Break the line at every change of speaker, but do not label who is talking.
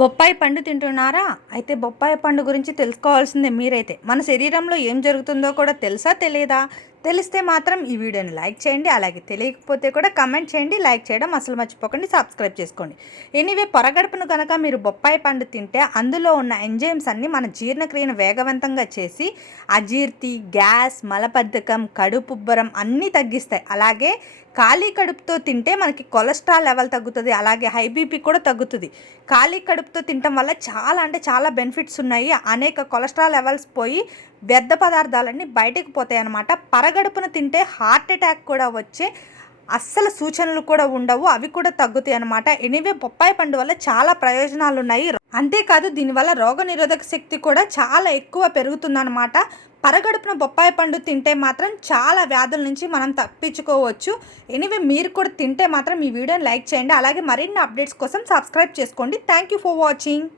బొప్పాయి పండు తింటున్నారా? అయితే బొప్పాయి పండు గురించి తెలుసుకోవాల్సిందే మీరైతే. మన శరీరంలో ఏం జరుగుతుందో కూడా తెలుసా తెలియదా తెలిస్తే మాత్రం ఈ వీడియోని లైక్ చేయండి అలాగే తెలియకపోతే కూడా కమెంట్ చేయండి లైక్ చేయడం అసలు మర్చిపోకండి సబ్స్క్రైబ్ చేసుకోండి. ఎనీవే పొరగడుపును కనుక మీరు బొప్పాయి పండు తింటే అందులో ఉన్న ఎంజైమ్స్ అన్నీ మన జీర్ణక్రియను వేగవంతంగా చేసి అజీర్తి గ్యాస్ మలబద్ధకం కడుపుబ్బరం అన్నీ తగ్గిస్తాయి. అలాగే ఖాళీ కడుపుతో తింటే మనకి కొలెస్ట్రాల్ లెవెల్ తగ్గుతుంది అలాగే హై బీపీ కూడా తగ్గుతుంది. ఖాళీ కడుపుతో తినటం వల్ల చాలా అంటే చాలా బెనిఫిట్స్ ఉన్నాయి. అనేక కొలెస్ట్రాల్ లెవెల్స్ పోయి వ్యర్థ పదార్థాలన్నీ బయటకు పోతాయి అన్నమాట పరగడుపున తింటే హార్ట్ అటాక్ కూడా వచ్చే అస్సలు సూచనలు కూడా ఉండవు. అవి కూడా తగ్గుతాయి అనమాట ఎనీవే బొప్పాయి పండు వల్ల చాలా ప్రయోజనాలు ఉన్నాయి అంతేకాదు దీనివల్ల రోగనిరోధక శక్తి కూడా చాలా ఎక్కువ పెరుగుతుందన్నమాట. పరగడుపున బొప్పాయి పండు తింటే మాత్రం చాలా వ్యాధుల నుంచి మనం తప్పించుకోవచ్చు. ఎనివే మీరు కూడా తింటే మాత్రం ఈ వీడియోని లైక్ చేయండి. అలాగే మరిన్ని అప్డేట్స్ కోసం సబ్స్క్రైబ్ చేసుకోండి. Thank you for watching.